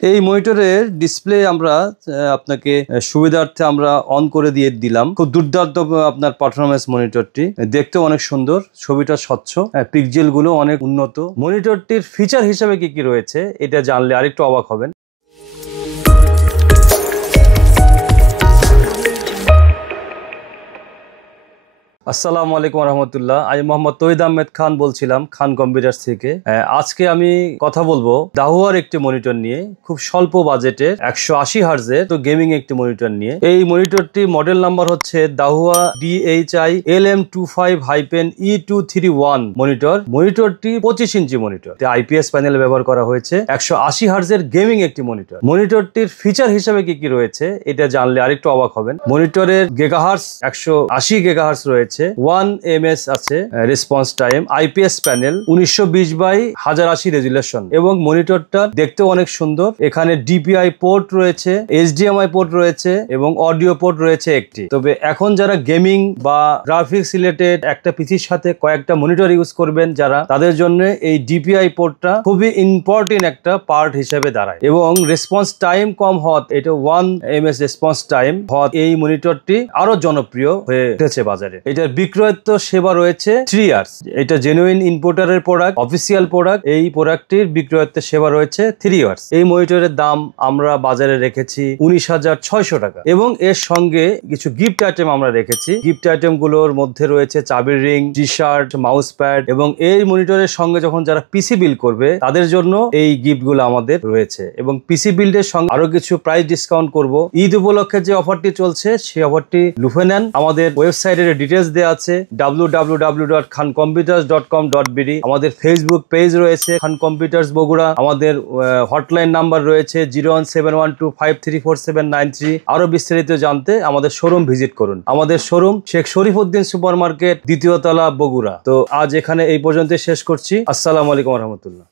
এই মনিটরের ডিসপ্লে আমরা আপনাকে সুবিধার্থে আমরা অন করে দিয়ে দিলাম। খুব দুর্দান্ত আপনার পারফরমেন্স মনিটরটি, দেখতেও অনেক সুন্দর, ছবিটা স্বচ্ছ, পিক্সেল গুলো অনেক উন্নত। মনিটরটির ফিচার হিসেবে কি কি রয়েছে এটা জানলে আরেকটু অবাক হবেন। আসসালামু আলাইকুম রহমতুল্লাহ। আমি মোহাম্মদ তৌহিদ আহমেদ খান বলছিলাম, খান কম্পিউটার্স থেকে। আজকে আমি কথা বলবো দাহুয়ার একটি মনিটর নিয়ে, খুব স্বল্প বাজেটের 180 হার্জের তো গেমিং একটি মনিটর নিয়ে। এই মনিটরটি মডেল নাম্বার হচ্ছে দাহুয়া DHI LM25-E231 monitor. মনিটরটি 25 inch monitor, IPS panel ব্যবহার করা হয়েছে। 180 হার্জের গেমিং একটি মনিটর। মনিটরটির ফিচার হিসেবে কি কি রয়েছে এটা জানলে আরেকটু অবাক হবেন। মনিটরের গিগাহার্টজ 180 গিগাহার্টজ রয়েছে, 1 ms আছে response time, IPS panel, 1920x1080 resolution এবং মনিটরটা দেখতেও অনেক সুন্দর। এখানে DPI পোর্ট রয়েছে, HDMI পোর্ট রয়েছে এবং অডিও পোর্ট রয়েছে একটি। তবে এখন যারা গেমিং বা গ্রাফিক্স রিলেটেড একটা পিসির সাথে কয়েকটা মনিটর ইউজ করবেন যারা, তাদের জন্য এই DPI পোর্টটা খুবই ইম্পর্টেন্ট একটা পার্ট হিসেবে দাঁড়ায়। এবং রেসপন্স টাইম কম হওয়া, এটা 1 ms রেসপন্স টাইম হওয়া এই মনিটরটি আরো জনপ্রিয় হয়ে উঠেছে বাজারে। এটার বিক্রয়ত্ব সেবা রয়েছে 3 ইয়ার্স। এটা জেনুইন ইম্পোর্টারের প্রোডাক্ট, অফিসিয়াল প্রোডাক্ট। এই প্রোডাক্টটির বিক্রয়ত্ব সেবা রয়েছে 3 ইয়ার্স। এই মনিটরের দাম আমরা বাজারে রেখেছি 19,600 টাকা এবং এর সঙ্গে কিছু গিফট আইটেম আমরা রেখেছি। গিফট আইটেম গুলোর মধ্যে রয়েছে চাবির রিং, টি-শার্ট, মাউস প্যাড এবং এই মনিটরের সঙ্গে যখন যারা পিসি বিল্ড করবে তাদের জন্য এই গিফট গুলো আমাদের রয়েছে। এবং পিসি বিল্ডের সঙ্গে আরো কিছু প্রাইস ডিসকাউন্ট করব। ঈদ উপলক্ষে যে অফারটি চলছে সেই অফারটি লুফে নেন। আমাদের ওয়েবসাইটের ডিটেলস দেওয়া আছে www.khancomputers.com.bd। আমাদের ফেসবুক পেজ রয়েছে খান কম্পিউটার্স বগুড়া। আমাদের হটলাইন নাম্বার রয়েছে 01712534793। আরো বিস্তারিত জানতে আমাদের শোরুম ভিজিট করুন। আমাদের showroom Sheikh Sharifuddin super market, 2য় তলা, বগুড়া। তো আজ এখানে এই পর্যন্ত শেষ করছি। আসসালামু আলাইকুম রহমতুল্লাহ।